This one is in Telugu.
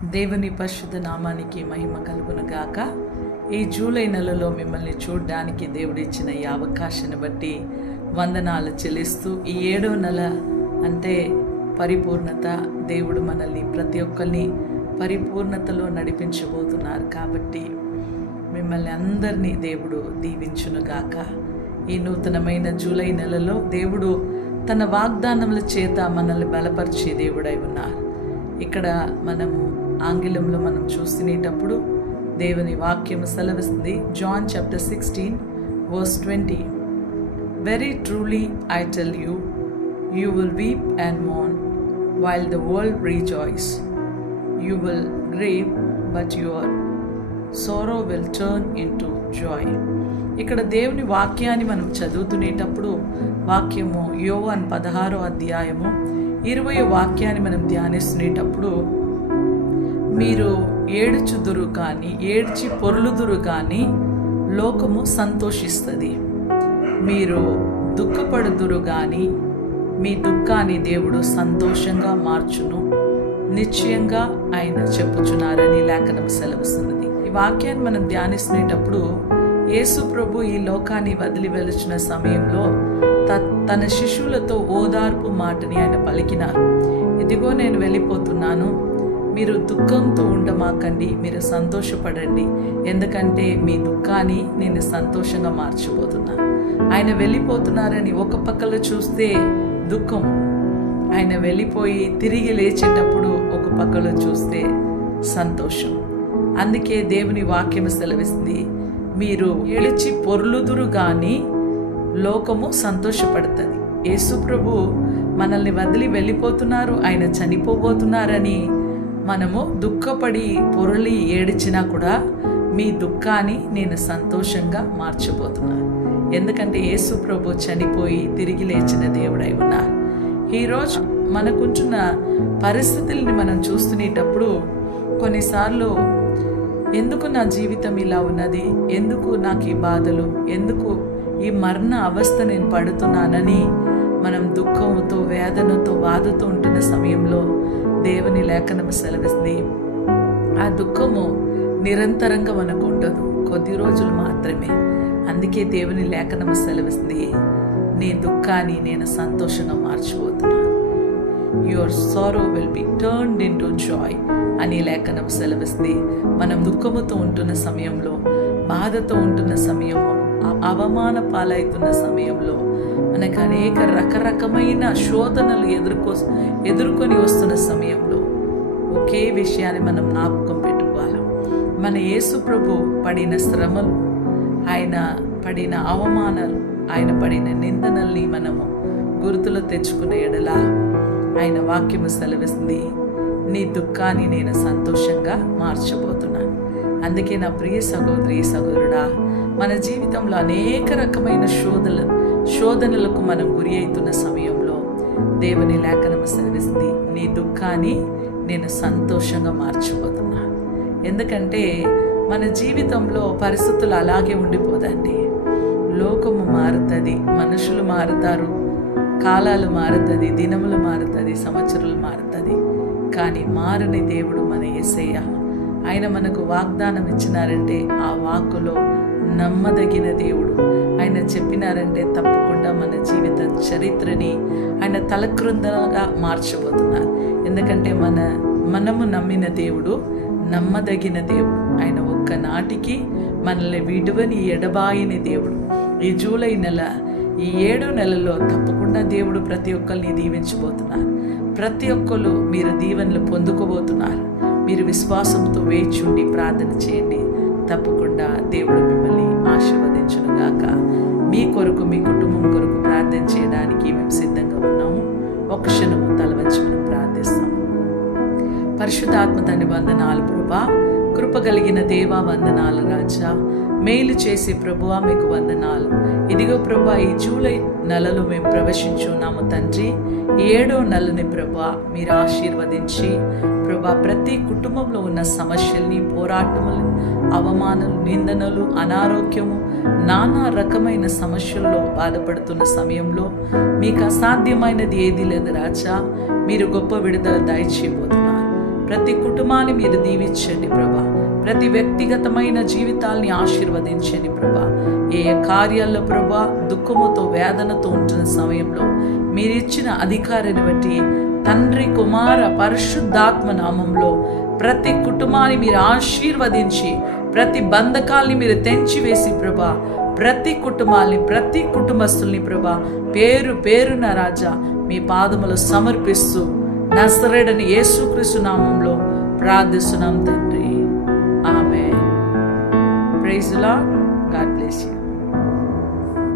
దేవుని పరిశుద్ధ నామానికి మహిమ కలుగును గాక. ఈ జూలై నెలలో మిమ్మల్ని చూడడానికి దేవుడు ఇచ్చిన ఈ అవకాశాన్ని బట్టి వందనాలు చెల్లిస్తూ, ఈ 7వ నెల అంటే పరిపూర్ణత. దేవుడు మనల్ని ప్రతి ఒక్కరిని పరిపూర్ణతలో నడిపించబోతున్నారు కాబట్టి మిమ్మల్ని అందరినీ దేవుడు దీవించునుగాక. ఈ నూతనమైన జూలై నెలలో దేవుడు తన వాగ్దానముల చేత మనల్ని బలపరిచే దేవుడై ఉన్నారు. ఇక్కడ మనము ఆంగ్లంలో మనం చూసినేటప్పుడు దేవుని వాక్యము సెలవిస్తుంది. John chapter 16 verse 20, "Very truly I tell you, you will weep and mourn while the world rejoice. You will grieve, but your sorrow will turn into joy." ఇక్కడ దేవుని వాక్యాన్ని మనం చదువుతునేటప్పుడు వాక్యము యోవాను 16వ అధ్యాయము 20వ వాక్యాన్ని మనం ధ్యానిస్తునేటప్పుడు, మీరు ఏడ్చుదురు కానీ, ఏడ్చి పొర్లుదురు కానీ లోకము సంతోషిస్తుంది. మీరు దుఃఖపడుదురు కానీ మీ దుఃఖాన్ని దేవుడు సంతోషంగా మార్చును, నిశ్చయంగా ఆయన చెప్పుచున్నారని లేఖనం సెలవుస్తున్నది. ఈ వాక్యాన్ని మనం ధ్యానిస్తునేటప్పుడు యేసు ప్రభు ఈ లోకాన్ని వదిలి వెలుచున్న సమయంలో తన శిష్యులతో ఓదార్పు మాటని ఆయన పలికినారు. ఇదిగో నేను వెళ్ళిపోతున్నాను, మీరు దుఃఖంతో ఉండమాకండి, మీరు సంతోషపడండి, ఎందుకంటే మీ దుఃఖాన్ని నేను సంతోషంగా మార్చిపోతున్నాను. ఆయన వెళ్ళిపోతున్నారని ఒక పక్కలో చూస్తే దుఃఖం, ఆయన వెళ్ళిపోయి తిరిగి లేచేటప్పుడు ఒక పక్కలో చూస్తే సంతోషం. అందుకే దేవుని వాక్యం సెలవిస్తుంది, మీరు ఏడ్చి పొర్లుదురు కానీ లోకము సంతోషపడుతుంది. యేసు ప్రభు మనల్ని వదిలి వెళ్ళిపోతున్నారు, ఆయన చనిపోబోతున్నారని మనము దుఃఖపడి పొరలి ఏడిచినా కూడా మీ దుఃఖాన్ని నేను సంతోషంగా మార్చబోతున్నాను. ఎందుకంటే యేసు ప్రభు చనిపోయి తిరిగి లేచిన దేవుడై ఉన్నారు. ఈరోజు మనకుంటున్న పరిస్థితుల్ని మనం చూస్తునేటప్పుడు కొన్నిసార్లు ఎందుకు నా జీవితం ఇలా ఉన్నది, ఎందుకు నాకు ఈ బాధలు, ఎందుకు ఈ మరణ అవస్థ నేను పడుతున్నానని మనం దుఃఖంతో, వేదనతో, బాధతో ఉంటున్న సమయంలో దేవుని లేఖనం సెలవిస్తుంది, ఆ దుఃఖము నిరంతరంగా మనకు ఉండదు, కొద్ది రోజులు మాత్రమే. అందుకే దేవుని లేఖనం సెలవిస్తుంది, నీ దుఃఖాన్ని నేను సంతోషంగా మార్చిపోతున్నాను. Your sorrow will be turned into joy అని లేఖనం సెలవిస్తుంది. మనం దుఃఖముతో ఉంటున్న సమయంలో, బాధతో ఉంటున్న సమయంలో, అవమాన పాలవుతున్న సమయంలో, మనకు అనేక రకరకమైన శోధనలు ఎదుర్కొని వస్తున్న సమయంలో ఒకే విషయాన్ని మనం జ్ఞాపకం పెట్టుకోవాలి. మన యేసు ప్రభు పడిన శ్రమలు, ఆయన పడిన అవమానాలు, ఆయన పడిన నిందనల్ని మనము గుర్తులో తెచ్చుకునే ఎడల ఆయన వాక్యము సెలవిస్తుంది, నీ దుఃఖాన్ని నేను సంతోషంగా మార్చబోతున్నాను. అందుకే నా ప్రియ సహోదరి సహోదరుడా, మన జీవితంలో అనేక రకమైన శోధనలకు మనం గురి అవుతున్న సమయంలో దేవుని లేఖనం సెలవిస్తుంది, నీ దుఃఖాన్ని నేను సంతోషంగా మార్చిపోతున్నాను. ఎందుకంటే మన జీవితంలో పరిస్థితులు అలాగే ఉండిపోదండి. లోకము మారుతుంది, మనుషులు మారుతారు, కాలాలు మారుతుంది, దినములు మారుతుంది, సంవత్సరాలు మారుతుంది. కానీ మారని దేవుడు మన యేసయ్య. ఆయన మనకు వాగ్దానం ఇచ్చినారంటే ఆ వాక్కులో నమ్మదగిన దేవుడు. ఆయన చెప్పినారంటే తప్పకుండా మన జీవిత చరిత్రని ఆయన తలక్రిందులుగా మార్చబోతున్నారు. ఎందుకంటే మనము నమ్మిన దేవుడు నమ్మదగిన దేవుడు. ఆయన ఒక్కనాటికి మనల్ని విడువని ఎడబాయని దేవుడు. ఈ జూలై నెల, ఈ 7వ నెలలో తప్పకుండా దేవుడు ప్రతి ఒక్కరిని దీవించబోతున్నారు. ప్రతి ఒక్కరు మీరు దీవెనలు పొందుకోబోతున్నారు. మీరు విశ్వాసంతో వేచి ఉండి ప్రార్థన చేయండి. తప్పకుండా దేవుడు మిమ్మల్ని ఆశీర్వదించునుగాక. మీ కొరకు, మీ కుటుంబం కొరకు ప్రార్థన చేయడానికి మేము సిద్ధంగా ఉన్నాము. ఒక క్షణము తల వంచి మనం ప్రార్థిస్తాము. పరిశుద్ధాత్మ తండ్రి వందనాలు ప్రభువా, కృప కలిగిన దేవా వందనాలు రాజా, మేలు చేసి ప్రభువా మీకు వందనాలు. ఇదిగో ప్రభువా, ఈ జూలై నెలలో మేము ప్రవేశించున్నాము తండ్రి. 7వ నెలని ప్రభువా మీరు ఆశీర్వదించి ప్రభువా ప్రతి కుటుంబంలో ఉన్న సమస్యల్ని, పోరాటములు, అవమానాలు, నిందనలు, అనారోగ్యము, నానా రకమైన సమస్యల్లో బాధపడుతున్న సమయంలో మీకు అసాధ్యమైనది ఏది లేదు రాజా. మీరు గొప్ప విడుదల దయచేయబోతున్నారు. ప్రతి కుటుంబాన్ని మీరు దీవించండి ప్రభా. ప్రతి వ్యక్తిగతమైన జీవితాల్ని ఆశీర్వదించండి ప్రభా. ఏ కార్యాల్లో ప్రభా దుఃఖముతో వేదనతో ఉంటున్న సమయంలో మీరిచ్చిన అధికారాన్ని బట్టి తండ్రి కుమార పరిశుద్ధాత్మ నామంలో ప్రతి కుటుంబాన్ని మీరు ఆశీర్వదించి ప్రతి బంధకాల్ని మీరు తెంచివేసి ప్రభా, ప్రతి కుటుంబాల్ని ప్రతి కుటుంబస్తుల్ని ప్రభా పేరు పేరున రాజా మీ పాదములు సమర్పిస్తూ నజరేయుడైన యేసుక్రీస్తు నామంలో ప్రార్థిస్తున్నాం తండ్రి. ఆమేన్. Praise the lord. God bless you.